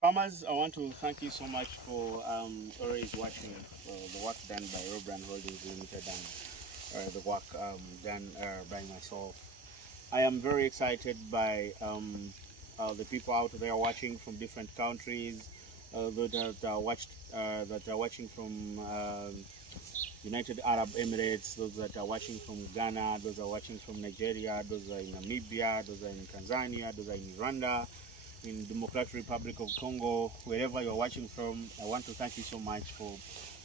Farmers, I want to thank you so much for always watching the work done by Robran Holdings Limited and the work done by myself. I am very excited by the people out there watching from different countries, that are watching from United Arab Emirates, those that are watching from Ghana, those are watching from Nigeria, those are in Namibia, those are in Tanzania, those are in Rwanda, in Democratic Republic of Congo, wherever you're watching from. I want to thank you so much for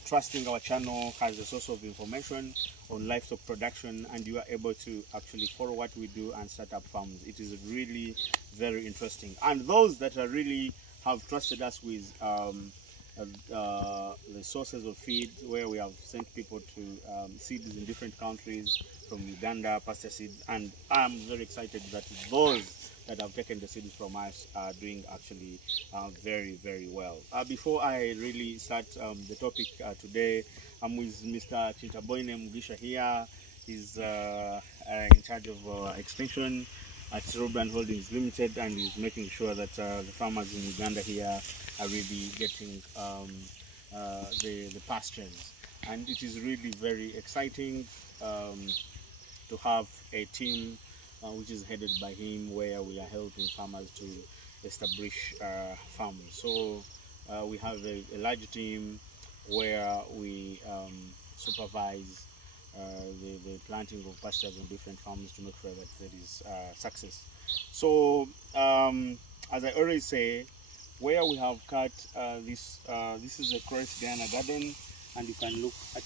trusting our channel as a source of information on livestock production, and you are able to actually follow what we do and start up farms. It is really very interesting. And those that are really have trusted us with the sources of feed, where we have sent people to seeds in different countries from Uganda, pasture seed, and I'm very excited that those that have taken the seeds from us are doing actually very, very well. Before I really start the topic today, I'm with Mr. Chintaboine Mugisha here. He's in charge of extension at Robran Holdings Limited, and he's making sure that the farmers in Uganda here are really getting the pastures. And it is really very exciting to have a team which is headed by him, where we are helping farmers to establish farms. So we have a large team where we supervise the planting of pastures on different farms to make sure that there is success. So as I always say, where we have cut this is a Croix Guyana garden, and you can look at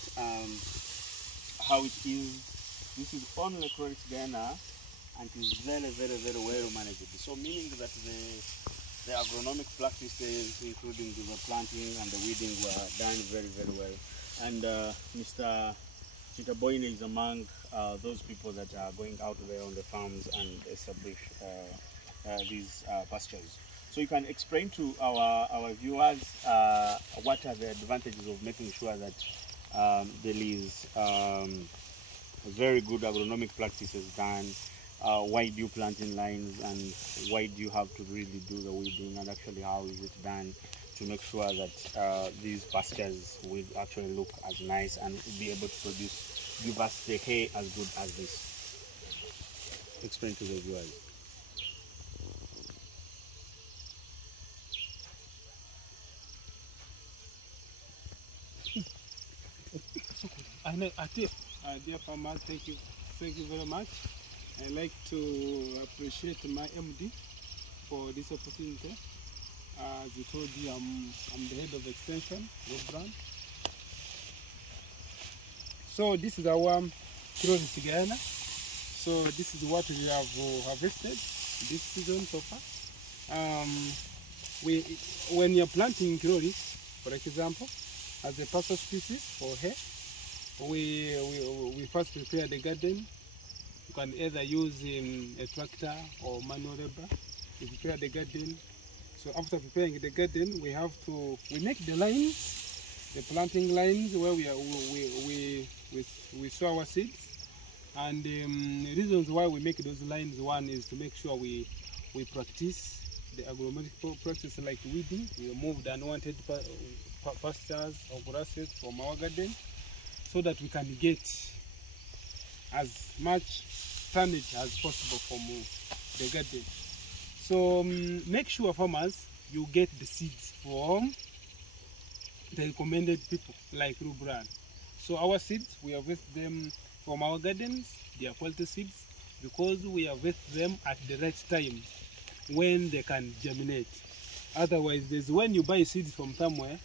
how it is. This is only Croix Guyana, and it is very, very, very well managed. So meaning that the agronomic practices, including the planting and the weeding, were done very, very well. And Mr. Chintaboine is among those people that are going out there on the farms and establish these pastures. So you can explain to our viewers what are the advantages of making sure that there is very good agronomic practices done. Why do you plant in lines, and why do you have to really do the weeding, and actually how is it done to make sure that these pastures will actually look as nice and be able to give us the hay as good as this? Explain to the viewers. Dear farmers, thank you very much. I'd like to appreciate my MD for this opportunity. As I told you, I'm the head of extension, Robran. So this is our Croix Guyana. So this is what we have harvested this season so far. When you're planting Croix, for example, as a pasture species for hay, we first prepare the garden. You can either use a tractor or manual labor to prepare the garden. So after preparing the garden, we make the lines, the planting lines where we sow our seeds. And the reasons why we make those lines, one is to make sure we practice the agronomic practice like weeding. We remove the unwanted pastures or grasses from our garden, so that we can get as much tonnage as possible from the garden. So make sure, farmers, you get the seeds from the recommended people like Robran. So our seeds, we harvest them from our gardens. They are quality seeds because we harvest them at the right time when they can germinate. Otherwise, there's when you buy seeds from somewhere,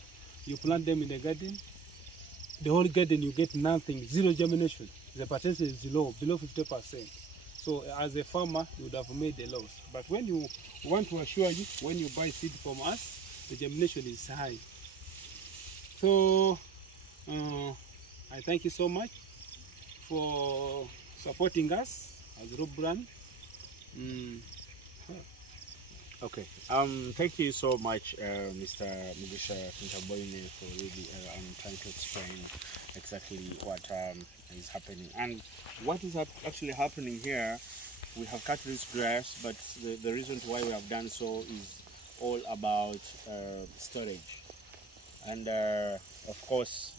you plant them in the garden, the whole garden you get nothing, zero germination. The potential is low, below 50%. So as a farmer, you would have made a loss. But when you want to assure you, when you buy seed from us, the germination is high. So I thank you so much for supporting us as Robran. Okay. Thank you so much, Mr. Mugisha Chintaboine, for really trying to explain exactly what is happening. And what is actually happening here, we have cut this grass, but the reason why we have done so is all about storage. And of course,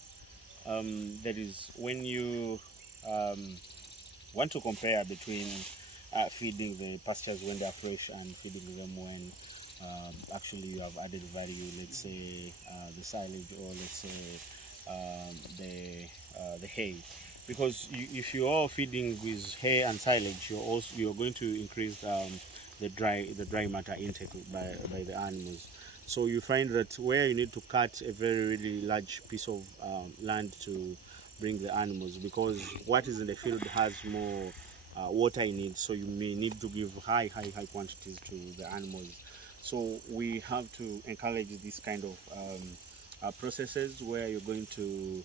that is when you want to compare between feeding the pastures when they're fresh and feeding them when actually you have added value, let's say the silage, or let's say the hay. Because if you are feeding with hay and silage, you're going to increase the dry matter intake by the animals. So you find that where you need to cut a really large piece of land to bring the animals, because what is in the field has more water in it, so you may need to give high quantities to the animals. So we have to encourage this kind of processes where you're going to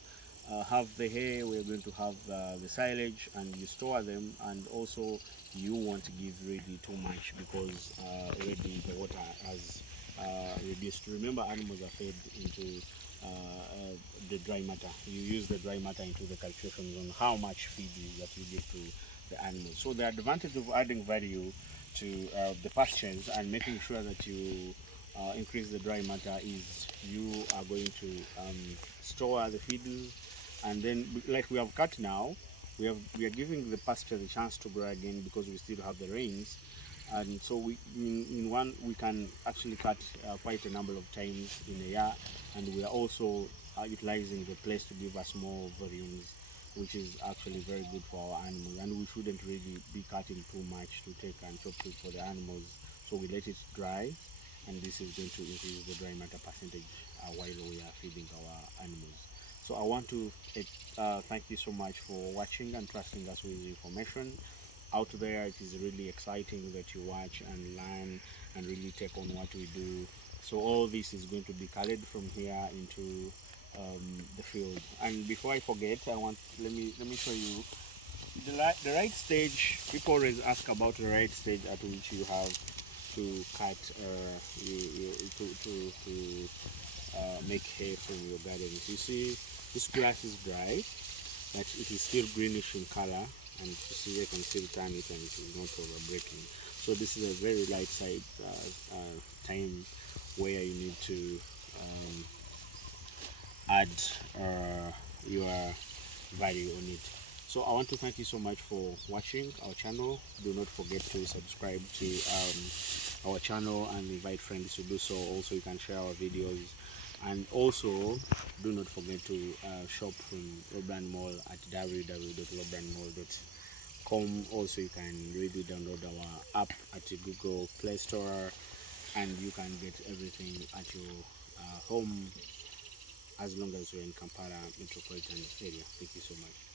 have the hay, we're going to have the silage, and you store them, and also you want to give really too much because already the water has reduced. Remember, animals are fed into the dry matter. You use the dry matter into the calculations on how much feed that you give to the animals. So the advantage of adding value to the pastures and making sure that you increase the dry matter is you are going to store the feeds, and then like we have cut now, we are giving the pasture the chance to grow again because we still have the rains. And so in one we can actually cut quite a number of times in a year, and we are also utilizing the place to give us more volumes, which is actually very good for our animals. And we shouldn't really be cutting too much to take and chop food for the animals, so we let it dry, and this is going to increase the dry matter percentage while we are feeding our animals. So I want to thank you so much for watching and trusting us with the information. Out there, it is really exciting that you watch and learn and really take on what we do. So all this is going to be carried from here into the field. And before I forget, let me show you the right stage. People always ask about the right stage at which you have to cut to make hay from your gardens. You see, this grass is dry, but it is still greenish in color. And you see, they can still turn it and it is not over breaking. So this is a very light side time where you need to add your value on it. So I want to thank you so much for watching our channel. Do not forget to subscribe to our channel and invite friends to do so. Also, you can share our videos. And also, do not forget to shop from Lobland Mall at www.loblandmall.com. Also, you can really download our app at the Google Play Store, and you can get everything at your home as long as you're in Kampala metropolitan area. Thank you so much.